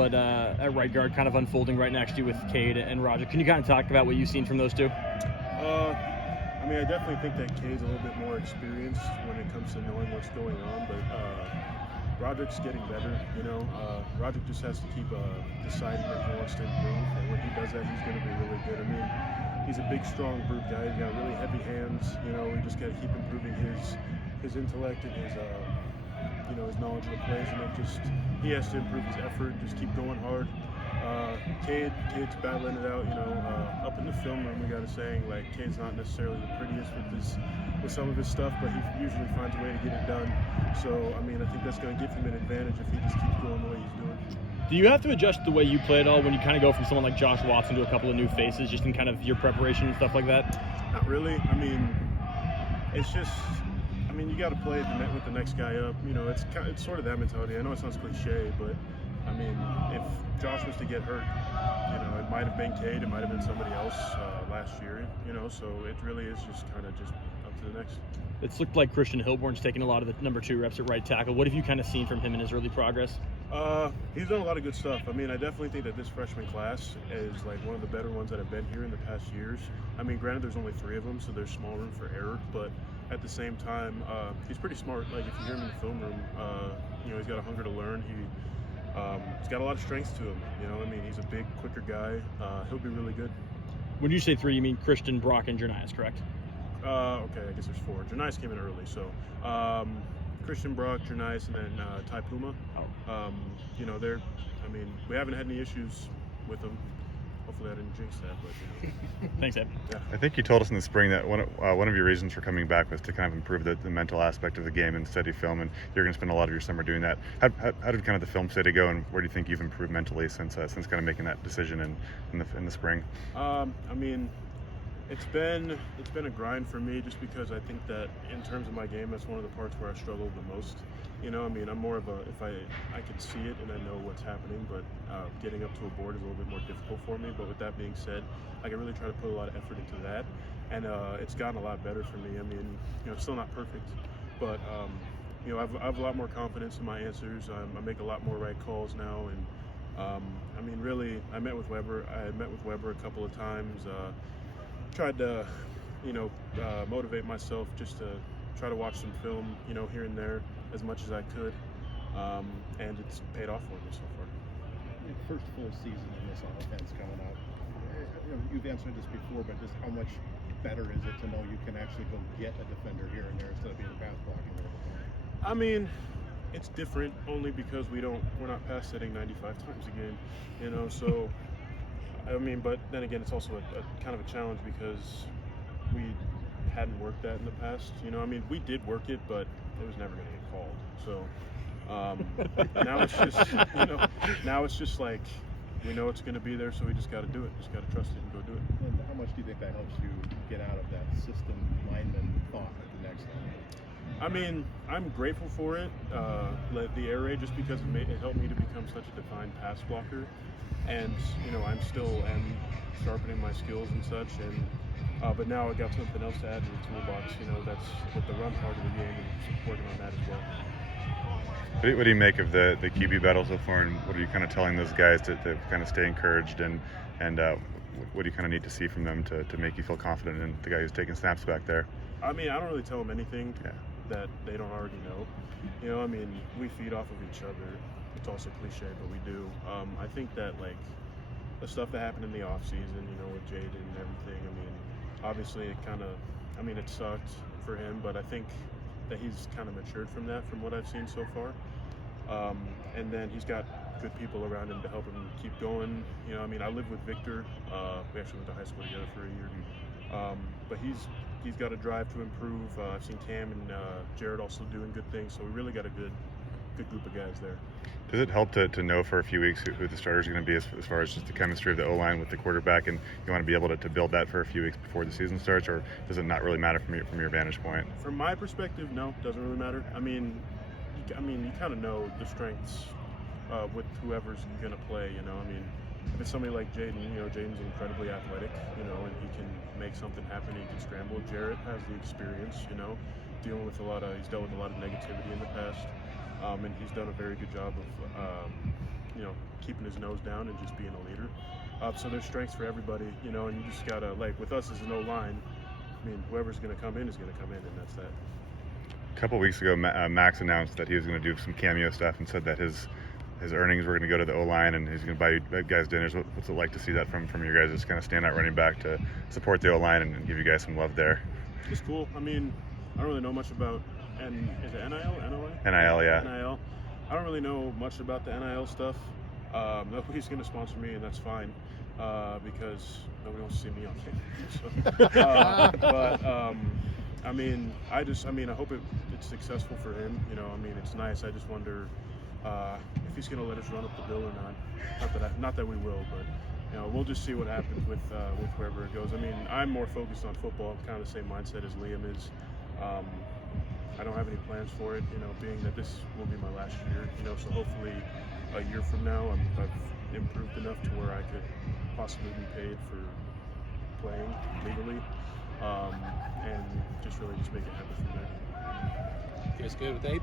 But at right guard, kind of unfolding right next to you with Cade and Roger. Can you kind of talk about what you've seen from those two? I mean, I definitely think that Cade's a little bit more experienced when it comes to knowing what's going on, but Roderick's getting better. Roderick just has to keep deciding that he wants to improve, and when he does that, he's going to be really good. I mean, he's a big, strong brute guy. He's got really heavy hands. We just got to keep improving his intellect and his his knowledge of the plays, and then just he has to improve his effort. Just keep going hard. Cade's battling it out. Up in the film room, we got a saying like Cade's not necessarily the prettiest with some of his stuff, but he usually finds a way to get it done. So I mean, I think that's going to give him an advantage if he just keeps going the way he's doing. Do you have to adjust the way you play at all when you kind of go from someone like Josh Watson to a couple of new faces, just in kind of your preparation and stuff like that? Not really. I mean, it's just. I mean, you got to play with the next guy up. It's sort of that mentality. I know it sounds cliche, but I mean, if Josh was to get hurt, it might have been Cade, it might have been somebody else last year. So it really is just kind of just up to the next. It's looked like Christian Hilborn's taking a lot of the number 2 reps at right tackle. What have you kind of seen from him in his early progress? He's done a lot of good stuff. I mean, I definitely think that this freshman class is like one of the better ones that have been here in the past years. I mean, granted, there's only 3 of them, so there's small room for error, but at the same time, he's pretty smart. Like, if you hear him in the film room, he's got a hunger to learn. He's got a lot of strengths to him. I mean, he's a big, quicker guy. He'll be really good. When you say 3, you mean Christian, Brock, and Jernias, correct? Okay, I guess there's 4. Jernias came in early, so Christian, Brock, Jernias, and then Ty Puma. We haven't had any issues with them. Hopefully I didn't jinx that, but Thanks, Ed. Yeah. I think you told us in the spring that one of your reasons for coming back was to kind of improve the mental aspect of the game and study film, and you're going to spend a lot of your summer doing that. How did kind of the film study go, and where do you think you've improved mentally since kind of making that decision in the spring? I mean, it's been a grind for me, just because I think that in terms of my game, that's one of the parts where I struggle the most. I mean, I'm more of if I can see it and I know what's happening, but getting up to a board is a little bit more difficult for me. But with that being said, I can really try to put a lot of effort into that, and it's gotten a lot better for me. I mean, it's still not perfect, but I have a lot more confidence in my answers. I make a lot more right calls now, and I mean, really, I met with Weber a couple of times. Tried to, motivate myself just to try to watch some film, here and there as much as I could, and it's paid off for me so far. Your first full season in this offense coming up. You've answered this before, but just how much better is it to know you can actually go get a defender here and there instead of being pass blocking all the time? I mean, it's different only because we're not pass setting 95 times a game, so. I mean, but then again, it's also a kind of a challenge because we hadn't worked that in the past. I mean, we did work it, but it was never going to get called. So now it's just like we know it's going to be there, so we just got to do it. Just got to trust it and go do it. And how much do you think that helps you get out of that system lineman thought at the next level? I mean, I'm grateful for it, the air raid, just because it helped me to become such a defined pass blocker. And I'm still sharpening my skills and such, and but now I got something else to add to the toolbox. That's with the run part of the game, and working on that as well. What do you make of the QB battle so far, and what are you kind of telling those guys to kind of stay encouraged, and what do you kind of need to see from them to make you feel confident in the guy who's taking snaps back there? I mean, I don't really tell them anything that they don't already know. I mean, we feed off of each other. It's also cliche, but we do. I think that, like, the stuff that happened in the off season, with Jaden and everything, I mean, obviously it sucked for him, but I think that he's kind of matured from that, from what I've seen so far. And then he's got good people around him to help him keep going. I mean, I live with Victor. We actually went to high school together for a year. But he's got a drive to improve. I've seen Cam and Jared also doing good things, so we really got a good group of guys there. Does it help to know for a few weeks who the starters are going to be as far as just the chemistry of the O-line with the quarterback, and you want to be able to build that for a few weeks before the season starts, or does it not really matter from your vantage point? From my perspective, no, it doesn't really matter. I mean, you kind of know the strengths with whoever's going to play. I mean, if it's somebody like Jaden, Jaden's incredibly athletic, and he can make something happen. He can scramble. Jarrett has the experience, dealing with he's dealt with a lot of negativity in the past. And he's done a very good job of, keeping his nose down and just being a leader. So there's strengths for everybody, and you just gotta, like, with us as an O-line, I mean, whoever's going to come in is going to come in, and that's that. A couple weeks ago, Max announced that he was going to do some cameo stuff and said that his earnings were going to go to the O-line and he's going to buy you guys dinners. What's it like to see that from your guys, just kind of stand out running back to support the O-line and give you guys some love there? It's cool. I mean, I don't really know much about, and is it NIL? NOA? NIL, yeah. NIL. I don't really know much about the NIL stuff. Nobody's going to sponsor me, and that's fine, because nobody wants to see me on camera. But I mean, I hope it's successful for him. I mean, it's nice. I just wonder if he's going to let us run up the bill or not. Not that we will, but we'll just see what happens with wherever it goes. I mean, I'm more focused on football. I'm kind of the same mindset as Liam is. I don't have any plans for it, being that this will be my last year, so hopefully a year from now I've improved enough to where I could possibly be paid for playing legally, and just really just make it happen from there. You guys good with Abe?